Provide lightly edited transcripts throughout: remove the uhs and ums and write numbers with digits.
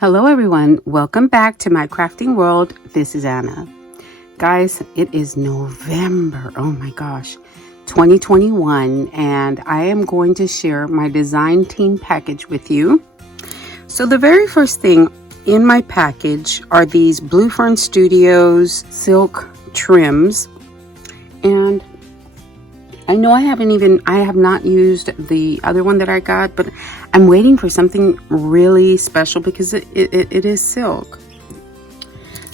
Hello everyone, welcome back to my crafting world. This is Anna. Guys, it is November, oh my gosh, 2021, and I am going to share my design team package with you. So the very first thing in my package are these Blue Fern Studios silk trims, and I know I have not used the other one that I got, but I'm waiting for something really special because it is silk.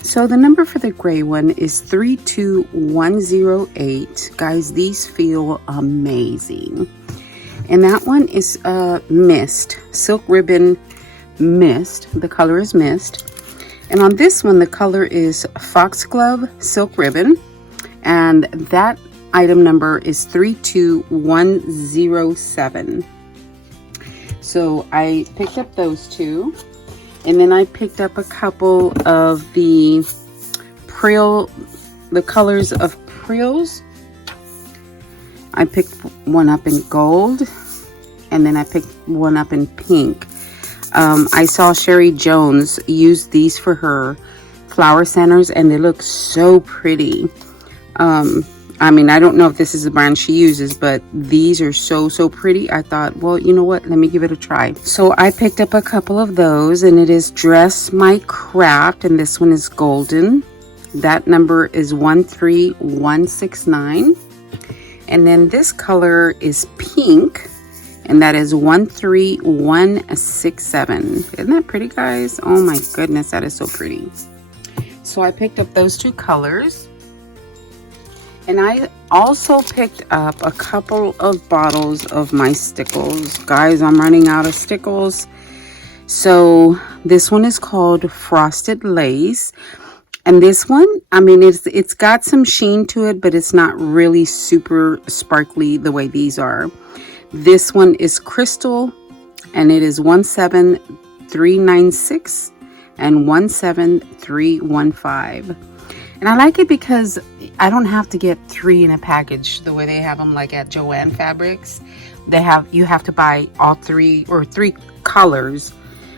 So the number for the gray one is 32108. Guys, these feel amazing. And that one is mist, silk ribbon mist. The color is mist. And on this one, the color is foxglove silk ribbon. And that item number is 32107. So I picked up those two, and then I picked up a couple of the colors of Creoles. I picked one up in gold, and then I picked one up in pink. I saw Sherry Jones use these for her flower centers, and they look so pretty. I mean, I don't know if this is the brand she uses, but these are so pretty. I thought, well, you know what? Let me give it a try. So I picked up a couple of those, and it is Dress My Craft, and this one is golden. That number is 13169. And then this color is pink, and that is 13167. Isn't that pretty, guys? Oh my goodness, that is so pretty. So I picked up those two colors. And I also picked up a couple of bottles of my stickles. Guys, I'm running out of stickles. So this one is called Frosted Lace. And this one, I mean, it's got some sheen to it, but it's not really super sparkly the way these are. This one is Crystal, and it is 17396 and 17315. And I like it because I don't have to get 3 in a package the way they have them like at Joann Fabrics. You have to buy all 3 or 3 colors.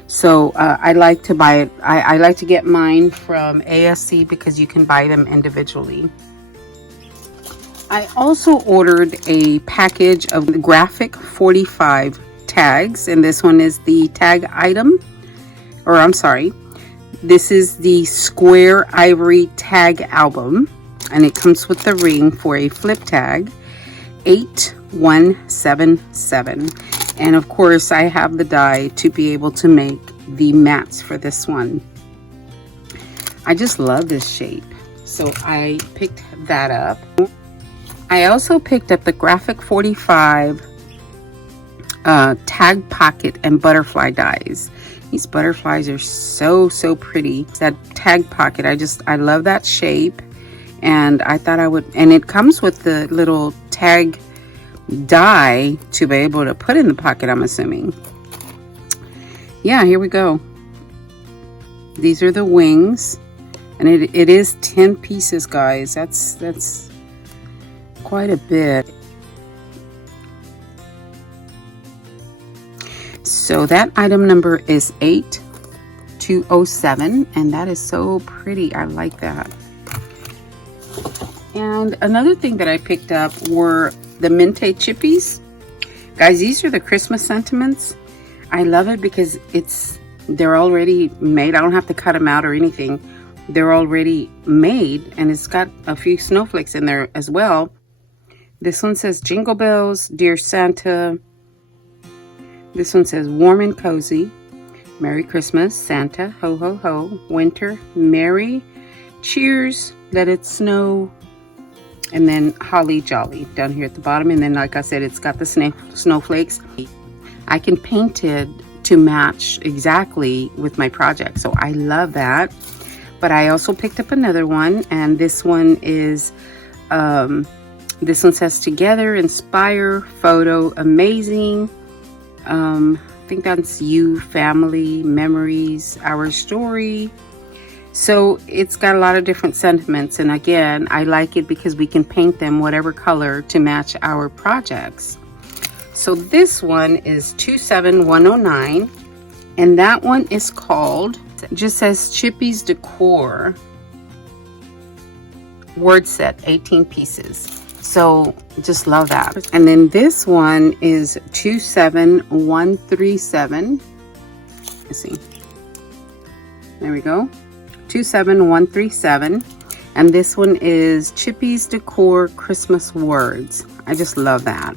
So I like to buy it. I like to get mine from ASC because you can buy them individually. I also ordered a package of the Graphic 45 tags, and this one is the tag item, or I'm sorry. This is the Square Ivory Tag Album, and it comes with the ring for a flip tag, 8177. And of course, I have the die to be able to make the mats for this one. I just love this shape, so I picked that up. I also picked up the Graphic 45 tag pocket and butterfly dies. These butterflies are so pretty. That tag pocket, I love that shape, and I thought I would, and it comes with the little tag die to be able to put in the pocket, I'm assuming. Yeah, here we go. These are the wings, and it is 10 pieces, guys. That's quite a bit. So that item number is 8207, and that is so pretty. I like that. And another thing that I picked up were the Mente Chippies. Guys, these are the Christmas sentiments. I love it because they're already made. I don't have to cut them out or anything. They're already made, and it's got a few snowflakes in there as well. This one says Jingle Bells, Dear Santa. This one says Warm and Cozy, Merry Christmas, Santa, Ho Ho Ho, Winter, Merry, Cheers, Let It Snow, and then Holly Jolly down here at the bottom. And then, like I said, it's got the snowflakes. I can paint it to match exactly with my project, so I love that. But I also picked up another one, and this one is, this one says Together, Inspire, Photo, Amazing. I think that's You, Family, Memories, Our Story. So it's got a lot of different sentiments, and again, I like it because we can paint them whatever color to match our projects. So this one is 27109, And that one is called, it just says Chippy's Decor word set, 18 pieces. So just love that. And then this one is 27137. Let's see. There we go. 27137. And this one is Chippy's Decor Christmas Words. I just love that.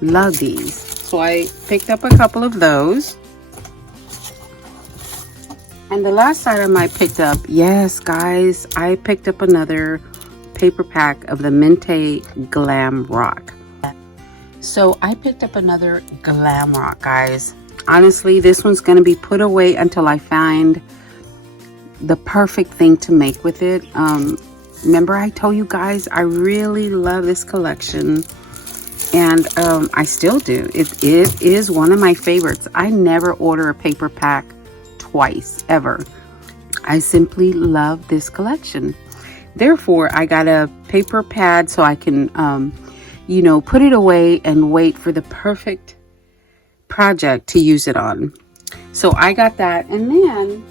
Love these. So I picked up a couple of those. And the last item I picked up, yes guys, I picked up another paper pack of the Mente Glam Rock. So I picked up another Glam Rock, guys. Honestly, this one's going to be put away until I find the perfect thing to make with it. Remember I told you guys I really love this collection, and I still do. It is one of my favorites. I never order a paper pack twice ever. I simply love this collection. Therefore, I got a paper pad so I can you know, put it away and wait for the perfect project to use it on. So I got that, and then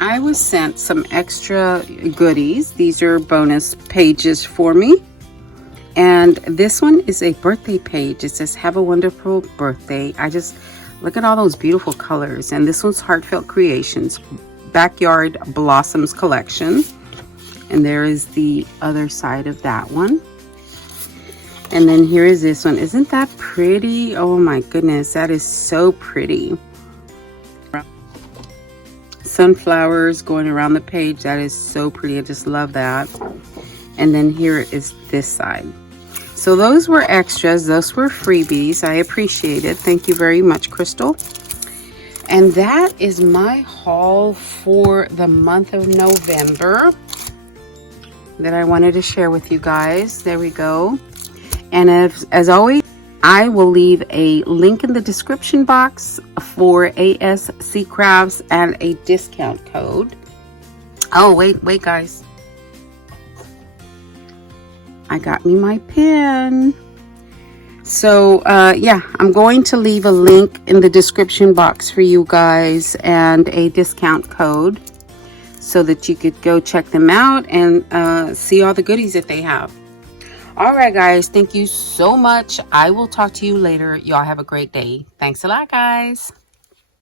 I was sent some extra goodies. These are bonus pages for me. And this one is a birthday page. It says, have a wonderful birthday. I just look at all those beautiful colors. And this one's Heartfelt Creations, Backyard Blossoms Collection. And there is the other side of that one. And then here is this one. Isn't that pretty? Oh my goodness, that is so pretty. Sunflowers going around the page. That is so pretty. I just love that. And then here is this side. So those were extras. Those were freebies. I appreciate it. Thank you very much, Crystal. And that is my haul for the month of November that I wanted to share with you guys. There we go. And as always, I will leave a link in the description box for ASC Crafts and a discount code. Oh, wait, guys. I got me my pen. So, yeah, I'm going to leave a link in the description box for you guys and a discount code so that you could go check them out and see all the goodies that they have. All right, guys, thank you so much. I will talk to you later. Y'all have a great day. Thanks a lot, guys.